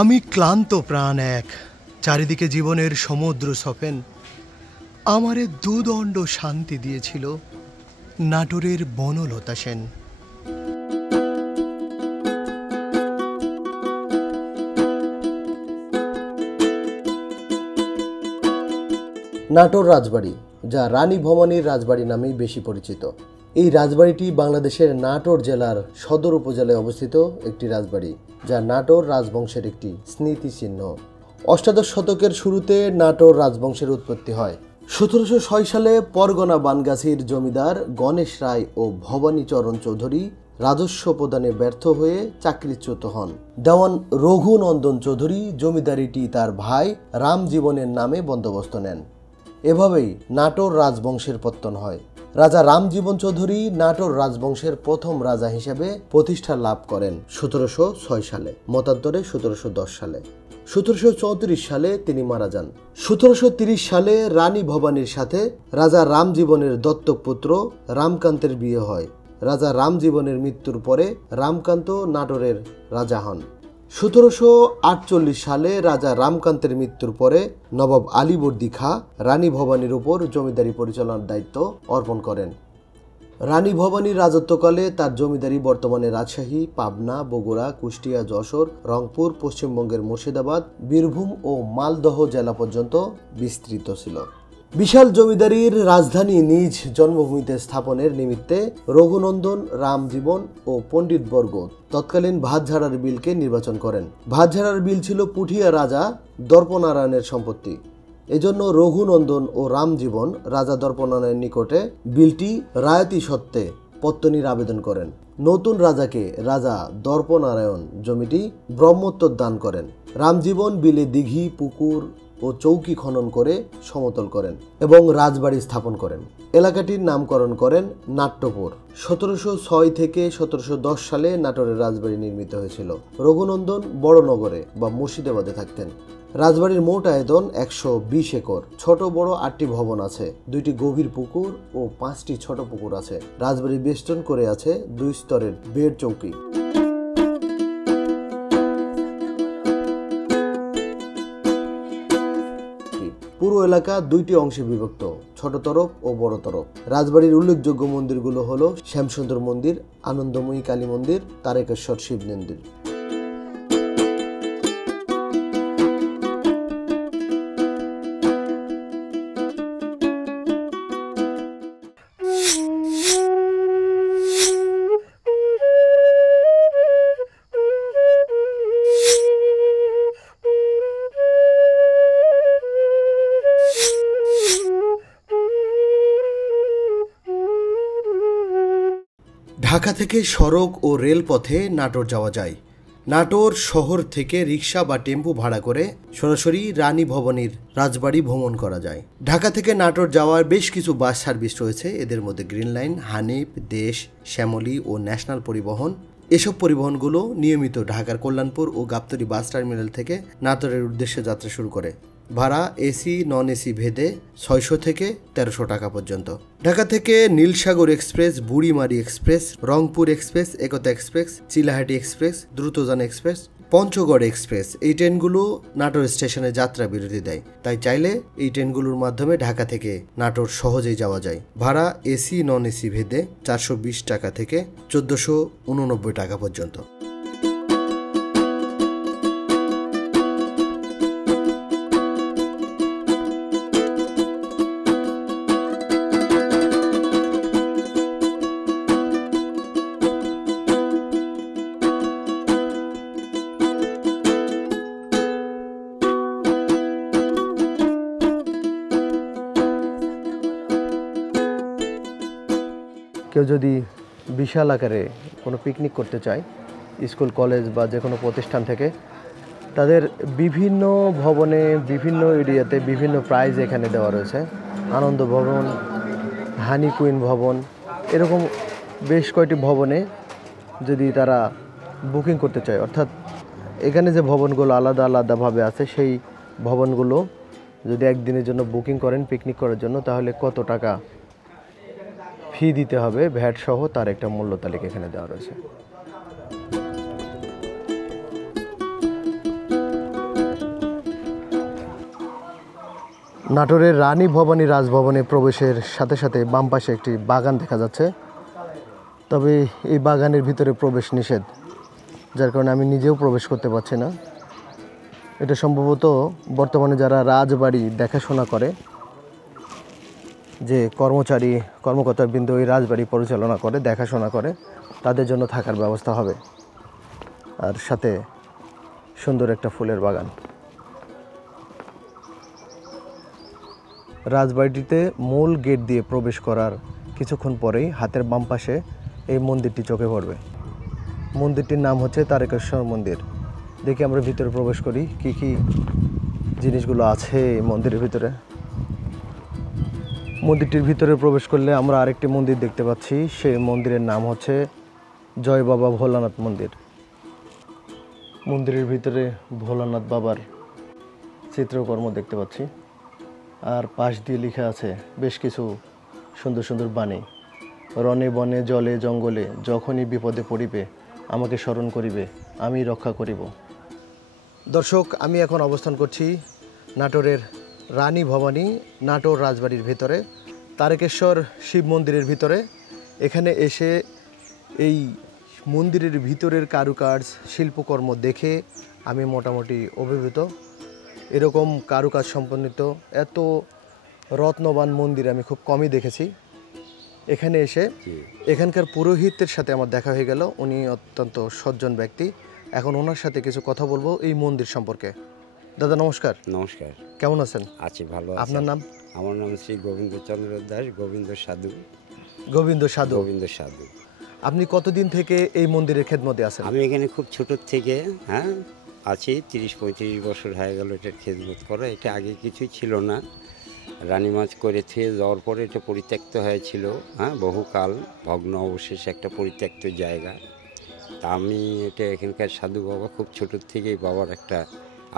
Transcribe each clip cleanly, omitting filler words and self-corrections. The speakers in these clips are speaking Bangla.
আমি ক্লান্ত প্রাণ এক, চারিদিকে জীবনের সমুদ্র সফেন। আমারে দুদণ্ড শান্তি দিয়েছিল নাটোরের বনলতা সেন। নাটোর রাজবাড়ি, যা রানী ভবানীর রাজবাড়ি নামেই বেশি পরিচিত। এই রাজবাড়িটি বাংলাদেশের নাটোর জেলার সদর উপজেলায় অবস্থিত একটি রাজবাড়ি, যা নাটোর রাজবংশের একটি স্মৃতিচিহ্ন। অষ্টাদশ শতকের শুরুতে নাটোর রাজবংশের উৎপত্তি হয়। 1706 সালে পরগনা বানগাছির জমিদার গণেশ রায় ও ভবানীচরণ চৌধুরী রাজস্ব প্রদানে ব্যর্থ হয়ে চাকরিচ্যুত হন। দেওয়ান রঘুনন্দন চৌধুরী জমিদারিটি তার ভাই রামজীবনের নামে বন্দোবস্ত নেন। এভাবেই নাটোর রাজবংশের পত্তন হয়। রাজা রামজীবন চৌধুরী নাটোর রাজবংশের প্রথম রাজা হিসেবে প্রতিষ্ঠা লাভ করেন 1706 সালে, মতান্তরে 1710 সালে। 1734 সালে তিনি মারা যান। 1730 সালে রানী ভবানীর সাথে রাজা রামজীবনের দত্তক পুত্র রামকান্তের বিয়ে হয়। রাজা রামজীবনের মৃত্যুর পরে রামকান্ত নাটোরের রাজা হন। 1748 সালে রাজা রামকান্তের মৃত্যুর পরে নবাব আলীবর্দী খাঁ রানী ভবানীর উপর জমিদারি পরিচালনার দায়িত্ব অর্পণ করেন। রানী ভবানীর রাজত্বকালে তার জমিদারি বর্তমানে রাজশাহী, পাবনা, বগুড়া, কুষ্টিয়া, যশোর, রংপুর, পশ্চিমবঙ্গের মুর্শিদাবাদ, বীরভূম ও মালদহ জেলা পর্যন্ত বিস্তৃত ছিল। বিশাল জমিদারির রাজধানী নিজ জন্মভূমিতে স্থাপনের নিমিত্তে রঘুনন্দন, রামজীবন ও পণ্ডিতবর্গ তৎকালীন ভাতঝাড়ার বিলকে নির্বাচন করেন। ভাতঝাড়ার বিল ছিল পুঠিয়া রাজা দর্পনারায়ণের সম্পত্তি। এজন্য রঘুনন্দন ও রামজীবন রাজা দর্পনারায়ণের নিকটে বিলটি রায়তি সত্ত্বে পত্তনির আবেদন করেন। নতুন রাজাকে রাজা দর্পনারায়ণ জমিটি ব্রহ্মোত্তর দান করেন। রামজীবন বিলে দিঘি, পুকুর ও চৌকি খনন করে সমতল করেন এবং রাজবাড়ি স্থাপন করেন। এলাকাটির নামকরণ করেন নাট্যপুর। 1706 থেকে 1710 সালে নাটোরের রাজবাড়ি নির্মিত হয়েছিল। রঘুনন্দন বড়নগরে বা মুর্শিদাবাদে থাকতেন। রাজবাড়ির মোট আয়তন 120 একর। ছোট বড় 8টি ভবন আছে, 2টি গভীর পুকুর ও 5টি ছোট পুকুর আছে। রাজবাড়ি বেষ্টন করে আছে 2 স্তরের বেড় চৌকি। পুরো এলাকা 2টি অংশে বিভক্ত, ছোট তরফ ও বড় তরফ। রাজবাড়ির উল্লেখযোগ্য মন্দিরগুলো হলো শ্যামসুন্দর মন্দির, আনন্দময়ী কালী মন্দির, তারকেশ্বর শিব মন্দির। ঢাকা থেকে সড়ক ও রেলপথে নাটোর যাওয়া যায়। নাটোর শহর থেকে রিক্সা বা টেম্পো ভাড়া করে সরাসরি রানী ভবানীর রাজবাড়ি ভ্রমণ করা যায়। ঢাকা থেকে নাটোর যাওয়ার বেশ কিছু বাস সার্ভিস রয়েছে। এদের মধ্যে গ্রিন লাইন, হানিফ, দেশ, শ্যামলী ও ন্যাশনাল পরিবহন। এসব পরিবহনগুলো নিয়মিত ঢাকার কল্যাণপুর ও গাবতলী বাস টার্মিনাল থেকে নাটোরের উদ্দেশ্যে যাত্রা শুরু করে। ভাড়া এসি নন এসি ভেদে 600 থেকে 1300 টাকা পর্যন্ত। ঢাকা থেকে Nilsagar express, Burimari express, Rangpur express, Ekota express, Chilahati express, Drutojan express, Panchagarh express এই ট্রেনগুলো নাটোর স্টেশনে যাত্রা বিরতি দেয়। তাই চাইলে এই ট্রেনগুলোর মাধ্যমে ঢাকা থেকে নাটোর সহজেই যাওয়া যায়। ভাড়া এসি নন এসি ভেদে 420 টাকা থেকে 1489 টাকা পর্যন্ত। কেউ যদি বিশাল আকারে কোনো পিকনিক করতে চায়, স্কুল কলেজ বা যে কোনো প্রতিষ্ঠান থেকে, তাদের বিভিন্ন ভবনে বিভিন্ন এরিয়াতে বিভিন্ন প্রাইজ এখানে দেওয়া রয়েছে। আনন্দ ভবন, হানি কুইন ভবন, এরকম বেশ কয়েকটি ভবনে যদি তারা বুকিং করতে চায়, অর্থাৎ এখানে যে ভবনগুলো আলাদা আলাদাভাবে আছে সেই ভবনগুলো যদি একদিনের জন্য বুকিং করেন পিকনিক করার জন্য, তাহলে কত টাকা ফি দিতে হবে ভ্যাট সহ তার একটা মূল্য তালিকা এখানে দেওয়া রয়েছে। নাটোরের রানী ভবানী রাজভবনে প্রবেশের সাথে সাথে বাম পাশে একটি বাগান দেখা যাচ্ছে, তবে এই বাগানের ভিতরে প্রবেশ নিষেধ, যার কারণে আমি নিজেও প্রবেশ করতে পারছি না। এটা সম্ভবত বর্তমানে যারা রাজবাড়ি দেখাশোনা করে, যে কর্মকর্তাবৃন্দ এই রাজবাড়ি পরিচালনা করে, দেখাশোনা করে, তাদের জন্য থাকার ব্যবস্থা হবে। আর সাথে সুন্দর একটা ফুলের বাগান। রাজবাড়িটিতে মূল গেট দিয়ে প্রবেশ করার কিছুক্ষণ পরেই হাতের বাম পাশে এই মন্দিরটি চোখে পড়বে। মন্দিরটির নাম হচ্ছে তারকেশ্বর মন্দির। দেখি আমরা ভিতরে প্রবেশ করি, কি কি জিনিসগুলো আছে এই মন্দিরের ভিতরে। মন্দিরটির ভিতরে প্রবেশ করলে আমরা আরেকটি মন্দির দেখতে পাচ্ছি, সেই মন্দিরের নাম হচ্ছে জয় বাবা ভোলানাথ মন্দির। মন্দিরের ভিতরে ভোলানাথ বাবার চিত্রকর্ম দেখতে পাচ্ছি, আর পাশ দিয়ে লেখা আছে বেশ কিছু সুন্দর সুন্দর বাণী। রণে বনে জলে জঙ্গলে যখনই বিপদে পড়িবে আমাকে স্মরণ করিবে, আমি রক্ষা করিব। দর্শক, আমি এখন অবস্থান করছি নাটোরের রানী ভবানী নাটোর রাজবাড়ির ভিতরে, তারকেশ্বর শিব মন্দিরের ভিতরে। এখানে এসে এই মন্দিরের ভিতরের কারুকাজ শিল্পকর্ম দেখে আমি মোটামুটি অভিভূত। এরকম কারুকাজ সম্পন্নিত এত রত্নবান মন্দির আমি খুব কমই দেখেছি। এখানে এসে এখানকার পুরোহিতের সাথে আমার দেখা হয়ে গেল, উনি অত্যন্ত সজ্জন ব্যক্তি। এখন ওনার সাথে কিছু কথা বলবো এই মন্দির সম্পর্কে। দাদা নমস্কার। নমস্কার। কেমন আছেন? আছি, ভালো। আপনার নাম? আমার নাম শ্রী গোবিন্দচন্দ্র দাস, গোবিন্দ সাধু। গোবিন্দ সাধু। গোবিন্দ সাধু। আপনি কতদিন থেকে এই মন্দিরের খেদমতে আছেন? আমি এখানে খুব ছোট থেকে আছি, 30-35 বছর হয়ে গেল এটার খেদমত করা। এটা আগে কিছুই ছিল না, রানী মাছ করে থুয়ে যাওয়ার পরে এটা পরিত্যক্ত হয়েছিল, বহুকাল ভগ্ন অবশেষ একটা পরিত্যক্ত জায়গা। তা আমি এটা এখানকার সাধু বাবা, খুব ছোট থেকেই বাবার একটা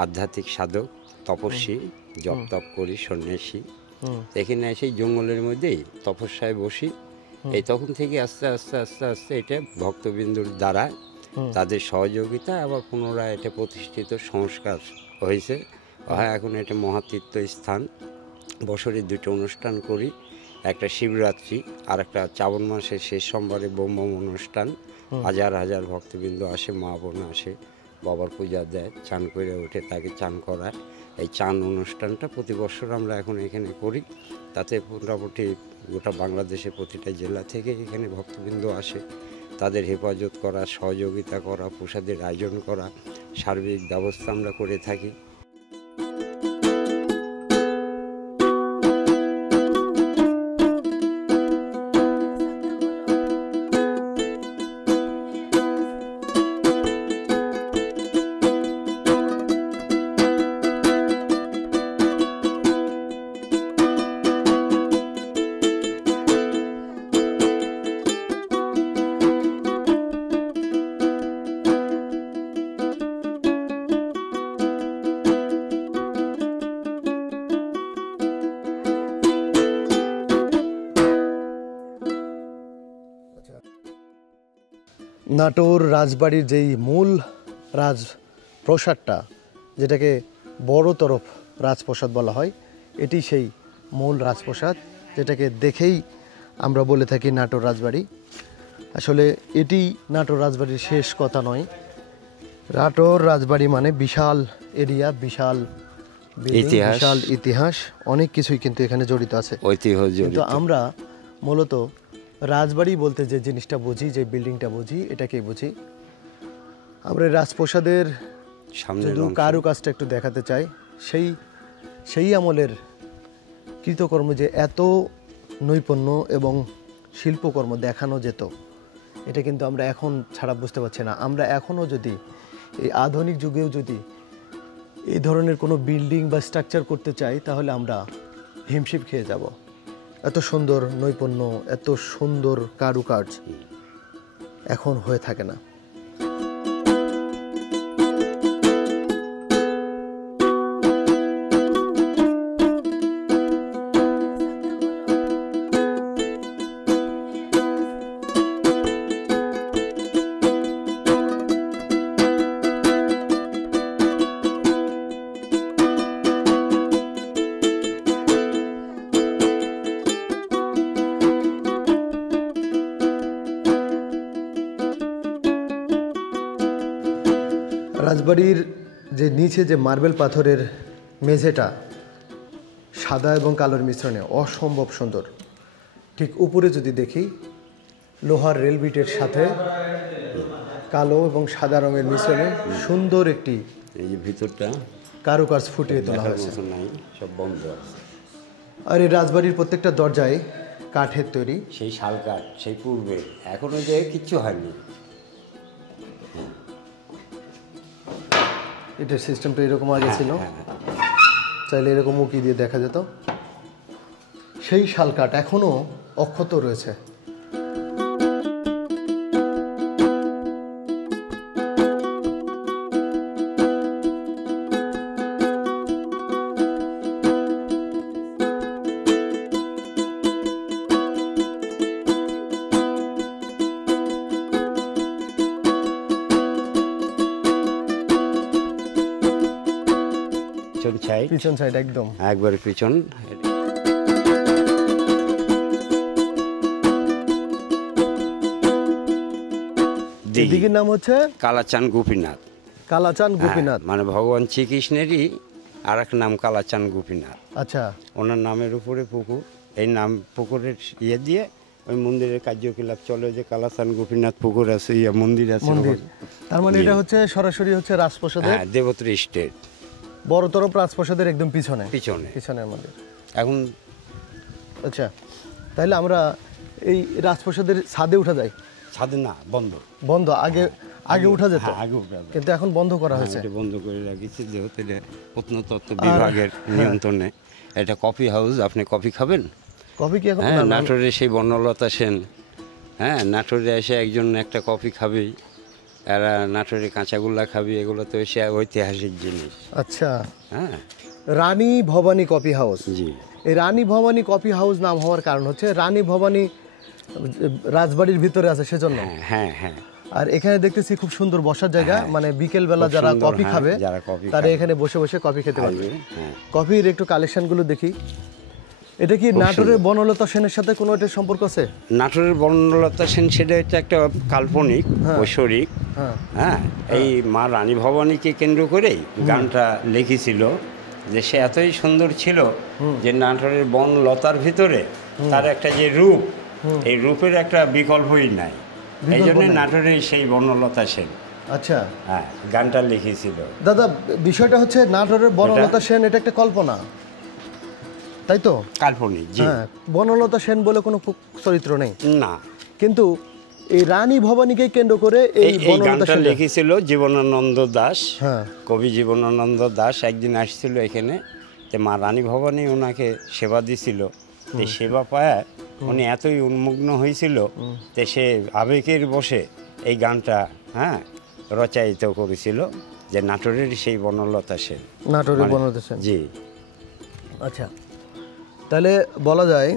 আধ্যাত্মিক সাধক, তপস্বী, জপ তপ করি, সন্ন্যাসী। এখানে এসে জঙ্গলের মধ্যেই তপস্যায় বসি। এই তখন থেকে আস্তে আস্তে আস্তে আস্তে এটা ভক্তবিন্দুর দ্বারা, তাদের সহযোগিতা, আবার পুনরায় এটা প্রতিষ্ঠিত সংস্কার হয়েছে। এখন এটা মহাতীর্থ স্থান। বছরে 2টো অনুষ্ঠান করি, একটা শিবরাত্রি আর একটা শ্রাবণ মাসের শেষ সোমবারে ব্রহ্মম অনুষ্ঠান। হাজার হাজার ভক্তবৃন্দ আসে, মা বোন আসে, বাবার পূজা দেয়, চান করে ওঠে, তাকে চান করায়। এই চান অনুষ্ঠানটা প্রতি বছর আমরা এখন এখানে করি। তাতে মোটামুটি গোটা বাংলাদেশে প্রতিটা জেলা থেকে এখানে ভক্তবৃন্দ আসে। তাদের হেফাজত করা, সহযোগিতা করা, প্রসাদের আয়োজন করা, সার্বিক ব্যবস্থা আমরা করে থাকি। নাটোর রাজবাড়ির যেই মূল রাজপ্রসাদটা, যেটাকে বড় তরফ রাজপ্রসাদ বলা হয়, এটি সেই মূল রাজপ্রসাদ, যেটাকে দেখেই আমরা বলে থাকি নাটোর রাজবাড়ি। আসলে এটি নাটোর রাজবাড়ির শেষ কথা নয়। নাটোর রাজবাড়ি মানে বিশাল এরিয়া, বিশাল বিশাল ইতিহাস, অনেক কিছুই কিন্তু এখানে জড়িত আছে, কিন্তু আমরা মূলত রাজবাড়ি বলতে যে জিনিসটা বুঝি, যে বিল্ডিংটা বুঝি, এটাকেই বুঝি। আমরা রাজপ্রসাদের শুধু কারুকাজটা একটু দেখাতে চাই, সেই আমলের কৃতকর্ম যে এত নৈপুণ্য এবং শিল্পকর্ম দেখানো যেত, এটা কিন্তু আমরা এখন ছাড়া বুঝতে পারছি না। আমরা এখনও যদি এই আধুনিক যুগেও যদি এই ধরনের কোনো বিল্ডিং বা স্ট্রাকচার করতে চাই, তাহলে আমরা হিমশিম খেয়ে যাব। এত সুন্দর নৈপুণ্য, এত সুন্দর কারুকাজ এখন হয়ে থাকে না। রাজবাড়ির যে নিচে যে মার্বেল পাথরের মেঝেটা সাদা এবং কালোর মিশ্রণে অসম্ভব সুন্দর। ঠিক উপরে যদি দেখি লোহার রেলবিটের সাথে কালো এবং সাদা রঙের মিশ্রণে সুন্দর একটি এই যে ভিতরটা কারুকাজ ফুটিয়ে তোলা দেখার হয়েছে। মতো নাই, সব বন্ধ আছে। আর এই রাজবাড়ির প্রত্যেকটা দরজায় কাঠের তৈরি। সেই শাল কাঠ, সেই পূর্বে, এখনো যে কিচ্ছু হয়নি। এটার সিস্টেমটা এরকম আগে ছিল, হ্যাঁ, চাইলে এরকম উকি দিয়ে দেখা যেত। সেই শাল কাঠ এখনও অক্ষত রয়েছে। পিছন সাইড, পিছন সাইড একদম একবারে পিছন। দিঘির নাম হচ্ছে কালাচান গোপীনাথ। কালাচান গোপীনাথ। মানে ভগবান শ্রীকৃষ্ণেরই আর এক নাম কালাচান গোপীনাথ। আচ্ছা, ওনার নামের উপরে পুকুর। এই নাম পুকুরের ইয়ে দিয়ে ওই মন্দিরের কার্যকলাপ চলে, যে কালাচান গোপীনাথ পুকুর আছে, ইয়া মন্দির আছে। মন্দির। তার মানে এটা হচ্ছে সরাসরি হচ্ছে রাজপ্রাসাদের, হ্যাঁ, দেবত্রী স্টেট, বড়তর রাজপ্রাসাদের একদম পিছনে, পিছনে পিছনের মন্দির। এখন। আচ্ছা, তাহলে আমরা এই রাজপ্রাসাদের ছাদে উঠা যাই? ছাদে না, বন্ধ। বন্ধ? আগে আগে উঠা যেত, হ্যাঁ, আগে উঠা যেত। কিন্তু এখন বন্ধ করা হয়েছে। এটা বন্ধ করে রাখিছি, যেহেতু এটা প্রত্নতত্ত্ব বিভাগের নিয়ন্ত্রণে। এটা কফি হাউস, আপনি কফি খাবেন? কফি কি এখন? হ্যাঁ, না, না, নাটোরে সেই বর্ণলতা সেন, হ্যাঁ, নাটোরে এসে একজন একটা কফি খাবেই, এরা নাটোরে কাঁচাগোল্লা খাবি, এগুলো তো এসে ঐতিহাসিক জিনিস। আচ্ছা, হ্যাঁ, রানী ভবানী কফি হাউস। জি। এই রানী ভবানী কফি হাউস নাম হওয়ার কারণ হচ্ছে রানী ভবানী রাজবাড়ির ভিতরে আছে সেজন্য। হ্যাঁ, হ্যাঁ, হ্যাঁ। আর এখানে দেখতেছি খুব সুন্দর বসার জায়গা, মানে বিকেল বেলা খুব যারা সুন্দর, কফি হ্যাঁ, খাবে যারা কফি তারা খাবে। এখানে বসে বসে কফি খেতে পারবে। হ্যাঁ। কফির একটু কালেকশনগুলো দেখি। এটা কি নাটোরের বনলতা সেনের সাথে কোনো একটা সম্পর্ক আছে? নাটোরের বর্ণলতা সেন সেটা হচ্ছে একটা কাল্পনিক, ঐশ্বরিক। হ্যাঁ, হ্যাঁ, এই মা রানী ভবানীকে কেন্দ্র করেই গানটা লিখেছিল, যে সে এতই সুন্দর ছিল যে নাটোরের বন লতার ভিতরে তার একটা যে রূপ, এই রূপের একটা বিকল্পই নাই। এই জন্য নাটোরের সেই বনলতা সেন, আচ্ছা, হ্যাঁ, গানটা লিখেছিল। দাদা বিষয়টা হচ্ছে নাটোরের বনলতা সেন এটা একটা কল্পনা, তাই তো? কাল্পনিক, জি। হ্যাঁ, বনলতা সেন বলে কোনো চরিত্র নেই, না, কিন্তু এই রানী ভবানীকে কেন্দ্র করে এই এই বনলতা গানটা সেন লিখেছিল জীবনানন্দ দাশ। হ্যাঁ, কবি জীবনানন্দ দাশ একদিন আসছিল এখানে, তো মা রানী ভবানী ওনাকে সেবা দিছিল। এই সেবা পায় উনি এতই উন্মগ্ন হয়েছিল যে সে আবেগের বসে এই গানটা, হ্যাঁ, রচায়িত করেছিল, যে নাটোরের সেই বনলতা সেন। নাটোরের মানে- বনলতা সেন, জি। আচ্ছা, তাহলে বলা যায়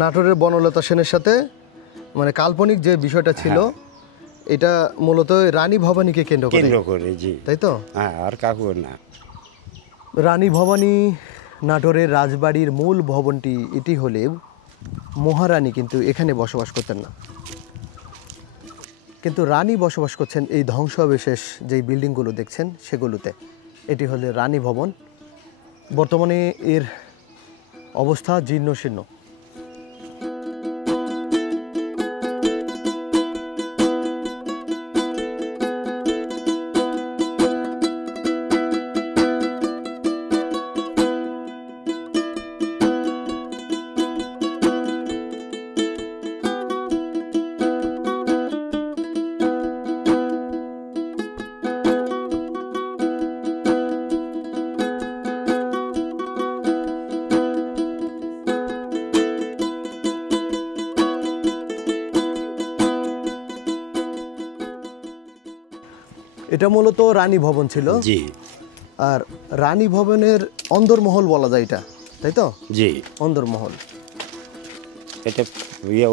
নাটোরের বনলতা সেনের সাথে মানে কাল্পনিক যে বিষয়টা ছিল এটা মূলত রানী ভবানীকে কেন্দ্র করে, জি, তাই তো? হ্যাঁ, আর কাকু না। রানী ভবানী নাটোরের রাজবাড়ির মূল ভবনটি এটি হলেও মহারানী কিন্তু এখানে বসবাস করতেন না, কিন্তু রানী বসবাস করছেন এই ধ্বংসাবশেষ যেই বিল্ডিংগুলো দেখছেন সেগুলোতে। এটি হলো রানী ভবন। বর্তমানে এর অবস্থা জীর্ণশীর্ণ। এটা মূলত রানী ভবন ছিল, জি, আর রানী ভবনের অন্দরমহল বলা যায় এটা, তাই তো? জি। অন্দরমহল, এটা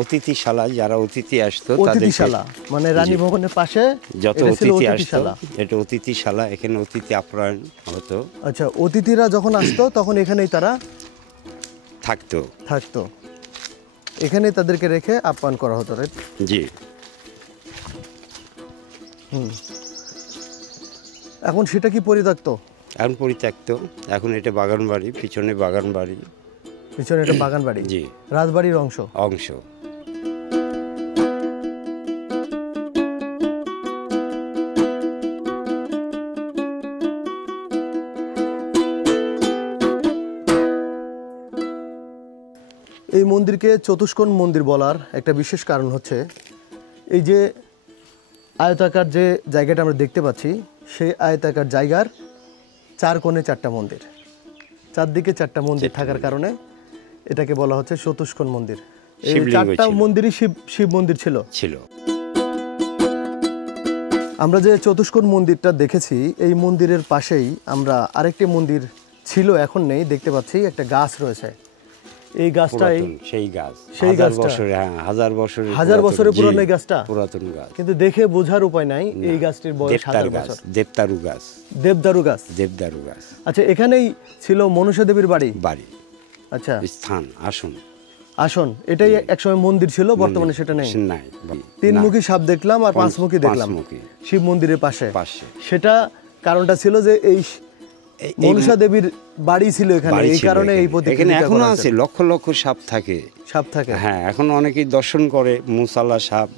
অতিথিশালা, যারা অতিথি আসতো তাদেরকে, অতিথিশালা মানে রানী ভবনের পাশে যত এটা ছিল অতিথি আসতো, অতিথিশালা। এটা অতিথিশালা, এখানে অতিথি আপ্যায়ন হতো, আচ্ছা, অতিথিরা যখন আসতো তখন এখানেই তারা থাকতো। থাকতো, এখানেই তাদেরকে রেখে আপ্যায়ন করা হতো, রাইট? জি। এখন সেটা কি পরিত্যক্ত? এখন পরিত্যক্ত, এখন এটা বাগান বাড়ি, পিছনে বাগান বাড়ি। পিছনে একটা বাগান বাড়ি, জি, রাজবাড়ির অংশ। অংশ। এই মন্দিরকে চতুষ্কোণ মন্দির বলার একটা বিশেষ কারণ হচ্ছে এই যে আয়তাকার যে জায়গাটা আমরা দেখতে পাচ্ছি, সেই আয়তাকার জায়গার 4 কোণে 4টা মন্দির, চারদিকে 4টা মন্দির থাকার কারণে এটাকে বলা হচ্ছে চতুষ্কোণ মন্দির। এই শিবলিঙ্গ 4টা ছিল। মন্দিরই শিব মন্দির ছিল। আমরা যে চতুষ্কোণ মন্দিরটা দেখেছি, এই মন্দিরের পাশেই আমরা আরেকটি মন্দির ছিল, এখন নেই, দেখতে পাচ্ছি একটা গাছ রয়েছে। এই গাছটাই সেই গাছ, সেই গাছটা হাজার বছরের পুরানো এই গাছটা, পুরাতন গাছ, কিন্তু দেখে বোঝার উপায় নাই এই গাছটির বয়স 1000 বছর। দেবদারু গাছ, দেবদারু গাছ, দেবদারু গাছ। আচ্ছা, এখানেই ছিল মনসা দেবীর বাড়ি। আচ্ছা, স্থান, আসন। আসন, এটাই একসময় মন্দির ছিল, বর্তমানে সেটা নেই। নাই, 3মুখী সাপ দেখলাম আর 5মুখী দেখলাম শিব মন্দিরের পাশে। সেটা কারণটা ছিল যে এই মনসা দেবীর বাড়ি ছিল এখানে, এই কারণে এই এখানে এখনো আছে, লক্ষ লক্ষ সাপ থাকে। হ্যাঁ, এখন অনেকেই দর্শন করে, মুসালা সাপ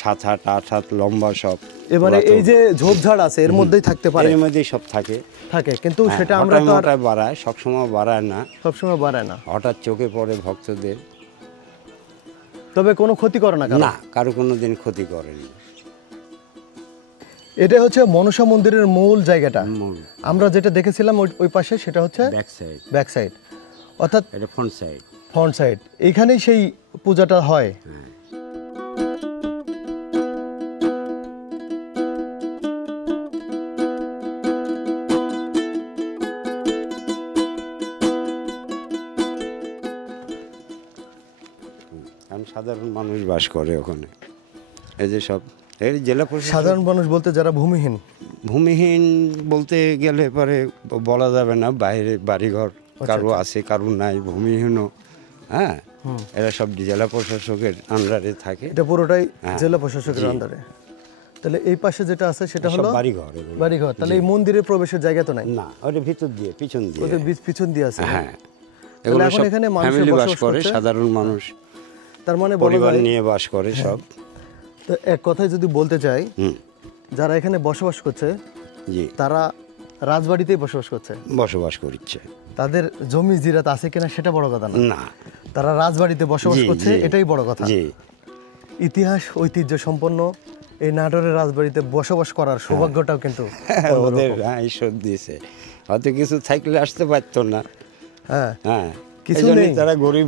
7 হাত 8 হাত লম্বা সব। এবারে এই যে ঝোপঝাড় আছে এর মধ্যেই থাকতে পারে, এর মধ্যেই সব থাকে, কিন্তু সেটা আমরা তো আর বাড়ায়, সবসময় বাড়ায় না, হঠাৎ চোখে পড়ে ভক্তদের, তবে কোনো ক্ষতি করে না, কারো কোনোদিন ক্ষতি করেনি। এটা হচ্ছে মনসা মন্দিরের মূল জায়গাটা। আমরা যেটা দেখেছিলাম ওই পাশে, সেটা হচ্ছে ব্যাক সাইড, অর্থাৎ এটা ফ্রন্ট সাইড। এইখানেই সেই পূজাটা হয়। সাধারণ মানুষ বাস করে ওখানে, এই যে সব জেলা প্রশাসন। সাধারণ মানুষ বলতে যারা ভূমিহীন বলতে গেলে পরে বলা যাবে না, বাইরে বাড়িঘর কারো আছে কারো নাই, ভূমিহীনও। হ্যাঁ, এরা সব জেলা প্রশাসকের আন্ডারে থাকে। এটা পুরোটাই জেলা প্রশাসকের আন্ডারে। তাহলে এই পাশে যেটা আছে সেটা হলো বাড়িঘর। তাহলে এই মন্দিরে প্রবেশের জায়গা তো নাই? না, ওটা ভিতর দিয়ে, পিছন দিয়ে, ওদের পিছন দিয়ে আছে। হ্যাঁ, এগুলো সব ফ্যামিলি বাস করে, সাধারণ মানুষ, তার মানে পরিবার নিয়ে বাস করে সব। তো এক কথায় যদি বলতে চাই, যারা এখানে বসবাস করছে, তারা রাজবাড়িতেই বসবাস করছে। তাদের জমি জিরাত আছে কিনা সেটা বড় কথা না, তারা রাজবাড়িতে বসবাস করছে, এটাই বড় কথা। ইতিহাস ঐতিহ্য সম্পন্ন এই নাটোরের রাজবাড়িতে বসবাস করার সৌভাগ্যটাও কিন্তু ওদের ঈশ্বর দিয়েছে। হয়তো কিছু থাকলে আসতে পারতো না, কিছু নেই,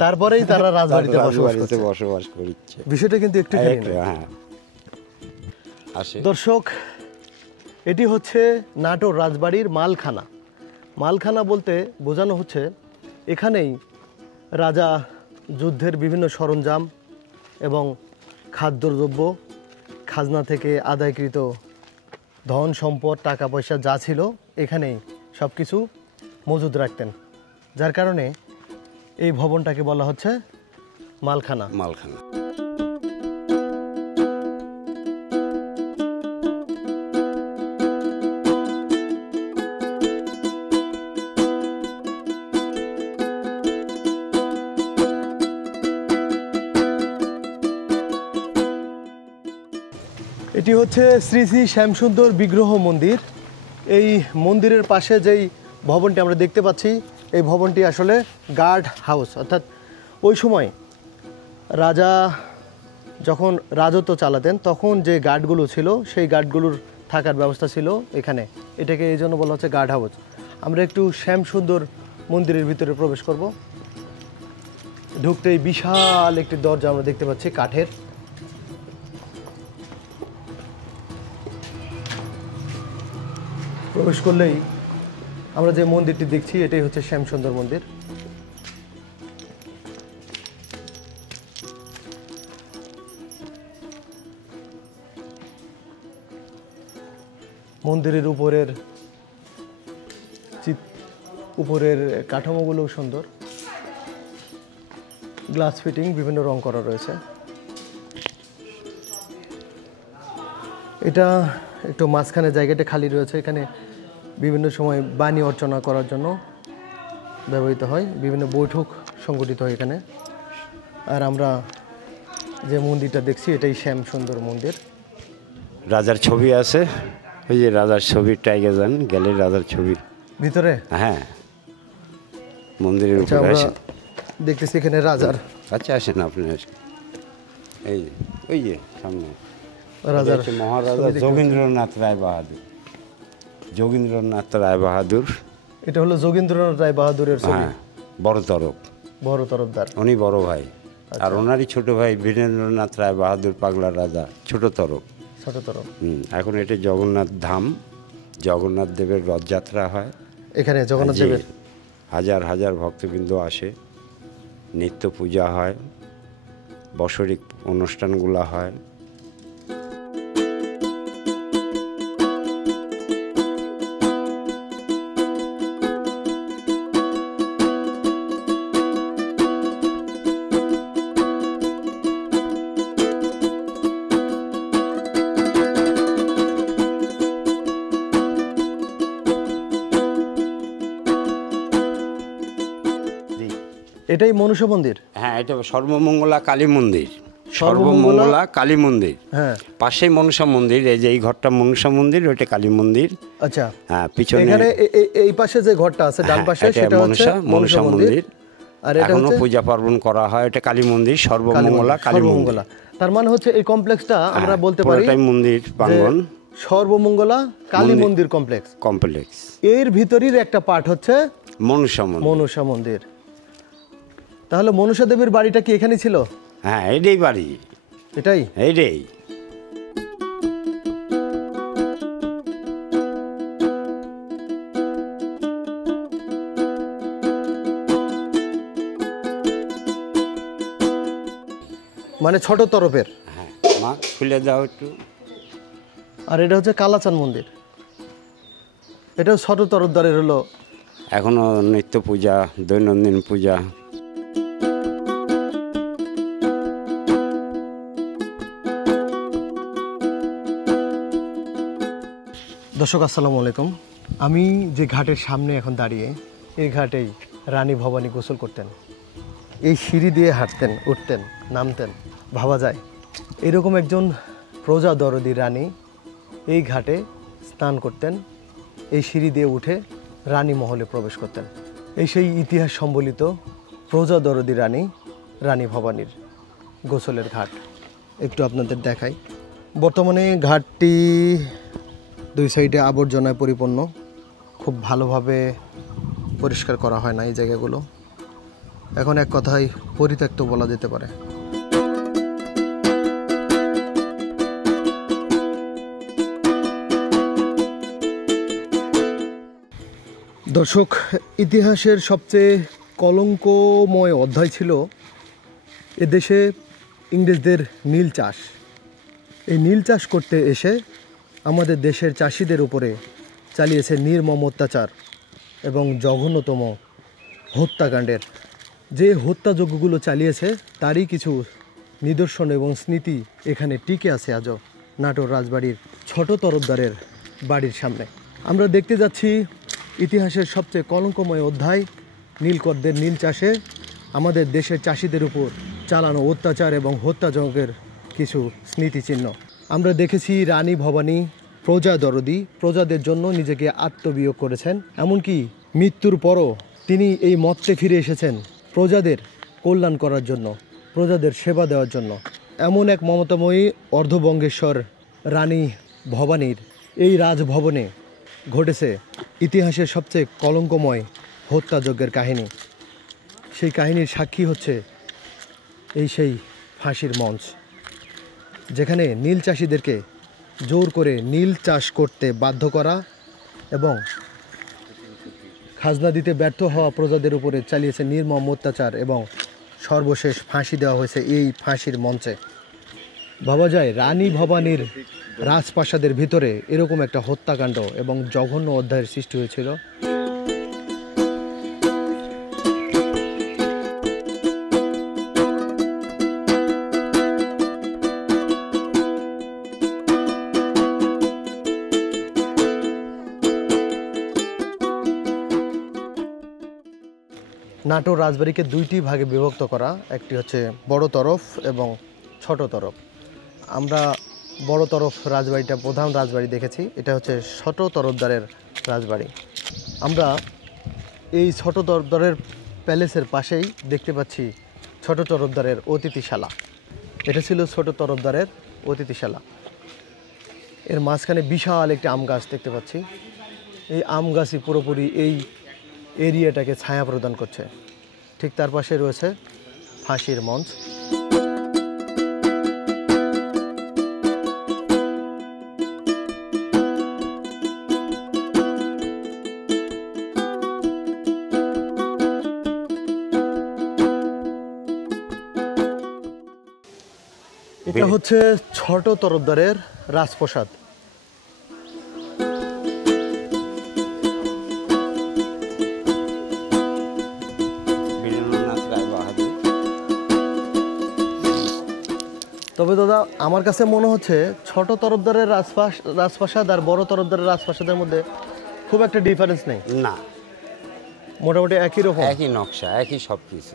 তারপরেই তারা রাজবাড়িতে বসবাস করছে। বিষয়টা কিন্তু একটু দর্শক, এটি হচ্ছে নাটোর রাজবাড়ির মালখানা। মালখানা বলতে বোঝানো হচ্ছে এখানেই রাজা যুদ্ধের বিভিন্ন সরঞ্জাম এবং খাদ্যদ্রব্য, খাজনা থেকে আদায়কৃত ধন সম্পদ, টাকা পয়সা যা ছিল এখানেই সব কিছু মজুদ রাখতেন, যার কারণে এই ভবনটাকে বলা হচ্ছে মালখানা। এটি হচ্ছে শ্রী শ্রী শ্যামসুন্দর বিগ্রহ মন্দির। এই মন্দিরের পাশে যেই ভবনটি আমরা দেখতে পাচ্ছি, এই ভবনটি আসলে গার্ড হাউস, অর্থাৎ ওই সময় রাজা যখন রাজত্ব চালাতেন তখন যে গার্ডগুলো ছিল সেই গার্ডগুলোর থাকার ব্যবস্থা ছিল এখানে। এটাকে এই জন্য বলা হচ্ছে গার্ড হাউস। আমরা একটু শ্যামসুন্দর মন্দিরের ভিতরে প্রবেশ করব। ঢুকতেই বিশাল একটি দরজা আমরা দেখতে পাচ্ছি কাঠের। প্রবেশ করলেই আমরা যে মন্দিরটি দেখছি এটাই হচ্ছে শ্যামসুন্দর মন্দির। মন্দিরের উপরের কাঠামোগুলো সুন্দর, গ্লাস ফিটিং, বিভিন্ন রং করা রয়েছে। এটা একটু মাঝখানে জায়গাটা খালি রয়েছে, এখানে বিভিন্ন সময় বাণী অর্চনা করার জন্য ব্যবহৃত হয়, বিভিন্ন বৈঠক সংগঠিত হয় এখানে। আর আমরা যে মন্দিরটা দেখছি এটাই শ্যাম সুন্দর মন্দির। রাজার ছবি আছে, ওই যে রাজার ছবি, টাইগার যান গেলে রাজার ছবি ভিতরে। হ্যাঁ, মন্দিরের আচ্ছা, উপরে আমরা আসেন। দেখতেছি এখানে রাজার আচ্ছা আসেন, আপনি আসেন। এই যে ওই যে সামনে রাজার এটা হচ্ছে মহারাজা যোগেন্দ্রনাথ রায় বাহাদুর। যোগেন্দ্রনাথ রায় বাহাদুর, এটা হলো যোগেন্দ্রনাথ রায় বাহাদুরের ছবি, হ্যাঁ, বড় তরফ, বড় তরফদার। উনি বড় ভাই। আর ওনারই ছোট ভাই বীরেন্দ্রনাথ রায় বাহাদুর পাগলা রাজা, ছোট তরফ। ছোট তরফ। এখন এটা জগন্নাথ ধাম, জগন্নাথ দেবের রথযাত্রা হয় এখানে জগন্নাথ জি, দেবের হাজার হাজার ভক্তবৃন্দ আসে, নিত্য পূজা হয়, বৎসরিক অনুষ্ঠানগুলো হয়। এটাই মনুষ্য মন্দির। হ্যাঁ, এটা সর্বমঙ্গলা কালী মন্দির। সর্বমঙ্গলা সর্বমঙ্গলা কালী মন্দির, হ্যাঁ। পাশেই মনসা মন্দির। এই যে এই ঘরটা মনসা মন্দির, ওইটা কালী মন্দির। আচ্ছা, হ্যাঁ, পিছনে এখানে এই পাশে যে ঘরটা আছে ডান হ্যাঁ, পাশে এটা সেটা হচ্ছে মনসা মন্দির। আর এটা এখনো হচ্ছে পূজা পার্বণ করা হয়। এটা কালী মন্দির, সর্বমঙ্গলা কালী মন্দির। সর্বমঙ্গলা। তার মানে হচ্ছে এই কমপ্লেক্সটা আমরা বলতে পারি পুরোটাই মন্দির প্রাঙ্গণ, সর্বমঙ্গলা কালী মন্দির কমপ্লেক্স। এর ভিতরের একটা পার্ট হচ্ছে মনসা মন্দির। মনসা মন্দির। তাহলে মনসা দেবীর বাড়িটা কি এখানেই ছিল? হ্যাঁ, এটাই বাড়ি, এটাই। এইটাই। মানে ছোট তরফের। হ্যাঁ, মা খুলে দাও একটু। আর এটা হচ্ছে কালাচান মন্দির, এটাও ছোট তরফদারের হলো। এখনো নিত্য পূজা, দৈনন্দিন পূজা। দর্শক আসসালামু আলাইকুম। আমি যে ঘাটের সামনে এখন দাঁড়িয়ে, এই ঘাটেই রানী ভবানী গোসল করতেন। এই সিঁড়ি দিয়ে হাঁটতেন, উঠতেন, নামতেন। ভাবা যায় এরকম একজন প্রজা দরদি রানী এই ঘাটে স্নান করতেন, এই সিঁড়ি দিয়ে উঠে রানী মহলে প্রবেশ করতেন। এই সেই ইতিহাস সম্বলিত প্রজা দরদি রানী, রানী ভবানীর গোসলের ঘাট। একটু আপনাদের দেখাই। বর্তমানে ঘাটটি দুই সাইডে আবর্জনায় পরিপূর্ণ, খুব ভালোভাবে পরিষ্কার করা হয় না এই জায়গাগুলো। এখন এক কথায় পরিত্যক্ত বলা যেতে পারে। দর্শক, ইতিহাসের সবচেয়ে কলঙ্কময় অধ্যায় ছিল এদেশে ইংরেজদের নীল চাষ। এই নীল চাষ করতে এসে আমাদের দেশের চাষিদের উপরে চালিয়েছে নির্মম অত্যাচার এবং জঘন্যতম হত্যাকাণ্ডের। যে হত্যাযজ্ঞগুলো চালিয়েছে তারই কিছু নিদর্শন এবং স্মৃতি এখানে টিকে আছে আজও নাটোর রাজবাড়ির ছোট তরফদারের বাড়ির সামনে। আমরা দেখতে যাচ্ছি ইতিহাসের সবচেয়ে কলঙ্কময় অধ্যায়, নীলকরদের নীল চাষে আমাদের দেশের চাষিদের উপর চালানো অত্যাচার এবং হত্যাযজ্ঞের কিছু স্মৃতিচিহ্ন। আমরা দেখেছি রানী ভবানী প্রজা দরদি, প্রজাদের জন্য নিজেকে আত্মবিয়োগ করেছেন। এমনকি মৃত্যুর পরও তিনি এই মর্তে ফিরে এসেছেন প্রজাদের কল্যাণ করার জন্য, প্রজাদের সেবা দেওয়ার জন্য। এমন এক মমতাময়ী অর্ধবঙ্গেশ্বর রানী ভবানীর এই রাজভবনে ঘটেছে ইতিহাসের সবচেয়ে কলঙ্কময় হত্যাযজ্ঞের কাহিনী। সেই কাহিনীর সাক্ষী হচ্ছে এই সেই ফাঁসির মঞ্চ, যেখানে নীল চাষিদেরকে জোর করে নীল চাষ করতে বাধ্য করা এবং খাজনা দিতে ব্যর্থ হওয়া প্রজাদের উপরে চালিয়েছে নির্মম অত্যাচার এবং সর্বশেষ ফাঁসি দেওয়া হয়েছে এই ফাঁসির মঞ্চে। ভাবা যায় রানী ভবানীর রাজপ্রাসাদের ভিতরে এরকম একটা হত্যাকাণ্ড এবং জঘন্য অধ্যায়ের সৃষ্টি হয়েছিল। নাটোর রাজবাড়িকে দুইটি ভাগে বিভক্ত করা, একটি হচ্ছে বড় তরফ এবং ছোট তরফ। আমরা বড় তরফ রাজবাড়িটা প্রধান রাজবাড়ি দেখেছি, এটা হচ্ছে ছোট তরফদারের রাজবাড়ি। আমরা এই ছোট তরফদারের প্যালেসের পাশেই দেখতে পাচ্ছি ছোট তরফদারের অতিথিশালা। এটা ছিল ছোট তরফদারের অতিথিশালা। এর মাঝখানে বিশাল একটি আম গাছ দেখতে পাচ্ছি। এই আম গাছই পুরোপুরি এই এরিয়াটাকে ছায়া প্রদান করছে। ঠিক তার পাশে রয়েছে ফাঁসির মঞ্চ। এটা হচ্ছে ছোট তরফদারের রাজপ্রাসাদ। তবে দাদা আমার কাছে মনে হচ্ছে ছোট তরফদারের রাজপ্রাসাদ আর বড় তরফদারের রাজপ্রাসাদের মধ্যে খুব একটা ডিফারেন্স নেই। না, মোটামুটি একই রকম, একই নকশা, একই সব কিছু।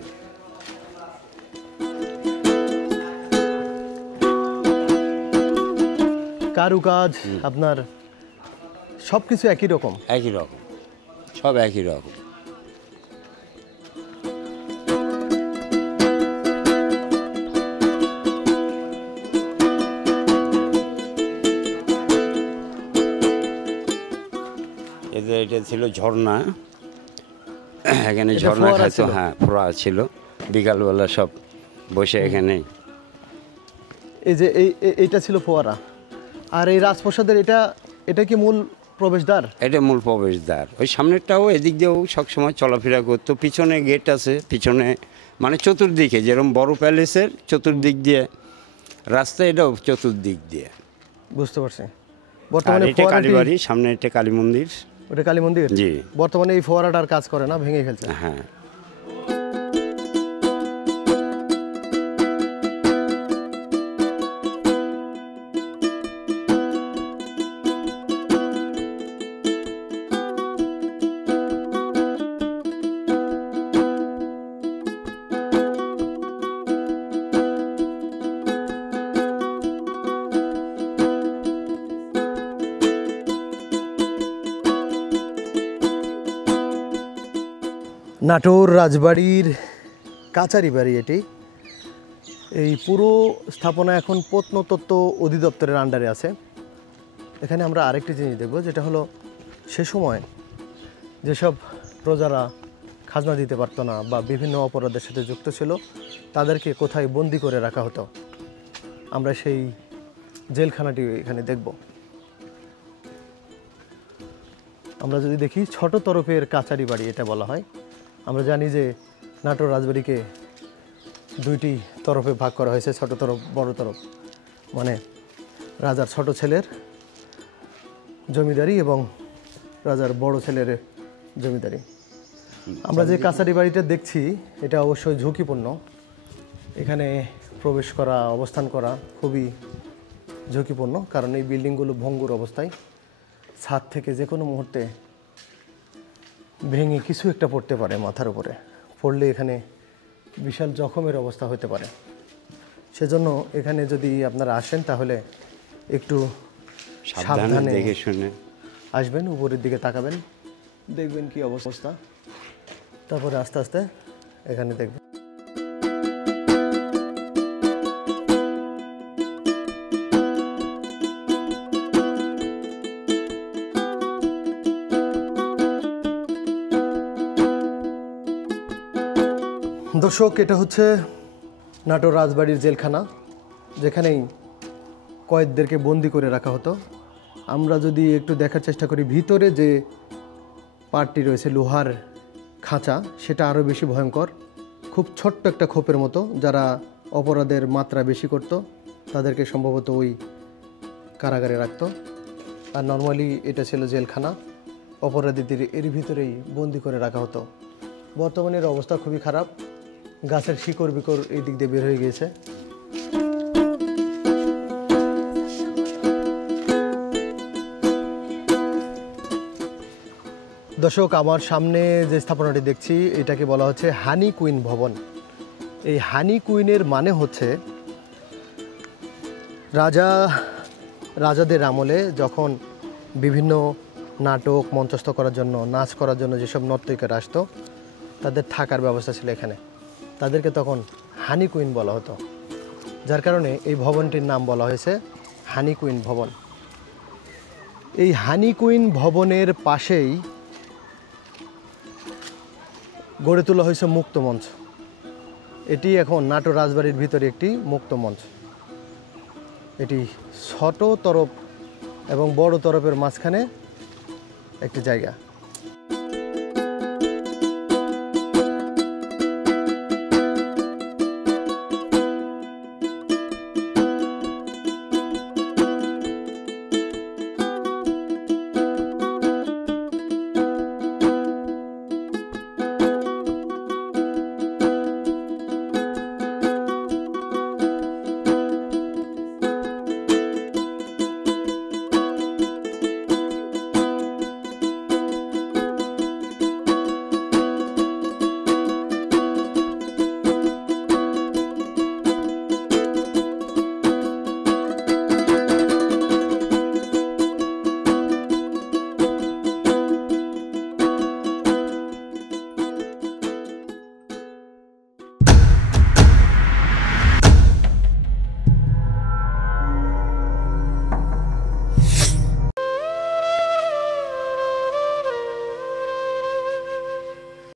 কারুকাজ আপনার সব কিছু একই রকম, একই রকম, সব একই রকম। এটা ছিল ঝর্ণা, এখানে ঝর্ণা খাইতো, হ্যাঁ ফোড়া ছিল। বিকালবেলা সব বসে এখানে। এই যে এইটা ছিল ফোয়ারা। আর এই রাজপ্রাসাদের এটা কি মূল প্রবেশদ্বার? এটা মূল প্রবেশদ্বার। ওই সামনেরটাও এদিক দিয়েও সবসময় চলাফেরা করতো। পিছনে গেট আছে, পিছনে মানে চতুর্দিকে, যেরকম বড় প্যালেসের চতুর্দিক দিয়ে রাস্তা, এটাও চতুর্দিক দিয়ে। বুঝতে পারছি। বর্তমানে এটা কালীবাড়ি, সামনে এটা কালী মন্দির। ওটা কালী মন্দির? জি। বর্তমানে এই ফোয়ারাটার কাজ করে না, ভেঙে ফেলছে। হ্যাঁ। নাটোর রাজবাড়ির কাচারি বাড়ি এটি। এই পুরো স্থাপনা এখন প্রত্নতত্ত্ব অধিদপ্তরের আন্ডারে আছে। এখানে আমরা আরেকটি জিনিস দেখব, যেটা হলো সে সময় যেসব প্রজারা খাজনা দিতে পারতো না বা বিভিন্ন অপরাধের সাথে যুক্ত ছিল, তাদেরকে কোথায় বন্দি করে রাখা হতো। আমরা সেই জেলখানাটি এখানে দেখব। আমরা যদি দেখি ছোট তরফের কাচারি বাড়ি এটা বলা হয়। আমরা জানি যে নাটোর রাজবাড়িকে দুইটি তরফে ভাগ করা হয়েছে, ছোট তরফ বড় তরফ। মানে রাজার ছোট ছেলের জমিদারি এবং রাজার বড় ছেলের জমিদারি। আমরা যে কাছারি বাড়িটা দেখছি এটা অবশ্যই ঝুঁকিপূর্ণ। এখানে প্রবেশ করা, অবস্থান করা খুবই ঝুঁকিপূর্ণ, কারণ এই বিল্ডিংগুলো ভঙ্গুর অবস্থায়। ছাদ থেকে যে কোনো মুহূর্তে ভেঙে কিছু একটা পড়তে পারে মাথার উপরে। পড়লে এখানে বিশাল জখমের অবস্থা হতে পারে। সেজন্য এখানে যদি আপনারা আসেন তাহলে একটু সাবধানে দেখে শুনে আসবেন, উপরের দিকে তাকাবেন, দেখবেন কি অবস্থা, তারপরে আস্তে আস্তে এখানে দেখবেন। দর্শক, এটা হচ্ছে নাটোর রাজবাড়ির জেলখানা, যেখানেই কয়েদদেরকে বন্দি করে রাখা হতো। আমরা যদি একটু দেখার চেষ্টা করি, ভিতরে যে পার্টটি রয়েছে লোহার খাঁচা, সেটা আরও বেশি ভয়ঙ্কর। খুব ছোট্ট একটা খোপের মতো। যারা অপরাধের মাত্রা বেশি করত তাদেরকে সম্ভবত ওই কারাগারে রাখত। আর নর্মালি এটা ছিল জেলখানা, অপরাধীদের এর ভিতরেই বন্দি করে রাখা হতো। বর্তমানে এর অবস্থা খুবই খারাপ। গাছের শিকড় বিকড় এই দিক দিয়ে বের হয়ে গিয়েছে। দর্শক, আমার সামনে যে স্থাপনাটি দেখছি এটাকে বলা হচ্ছে হানি কুইন ভবন। এই হানি কুইনের মানে হচ্ছে রাজাদের আমলে যখন বিভিন্ন নাটক মঞ্চস্থ করার জন্য, নাচ করার জন্য যেসব নর্তকীরা আসতো, তাদের থাকার ব্যবস্থা ছিল এখানে। তাদেরকে তখন হানি কুইন বলা হতো, যার কারণে এই ভবনটির নাম বলা হয়েছে হানি কুইন ভবন। এই হানি কুইন ভবনের পাশেই গড়ে তোলা হয়েছে মুক্ত মঞ্চ। এটি এখন নাটোর রাজবাড়ির ভিতরে একটি মুক্ত মঞ্চ। এটি ছোট তরফ এবং বড় তরফের মাঝখানে একটি জায়গা।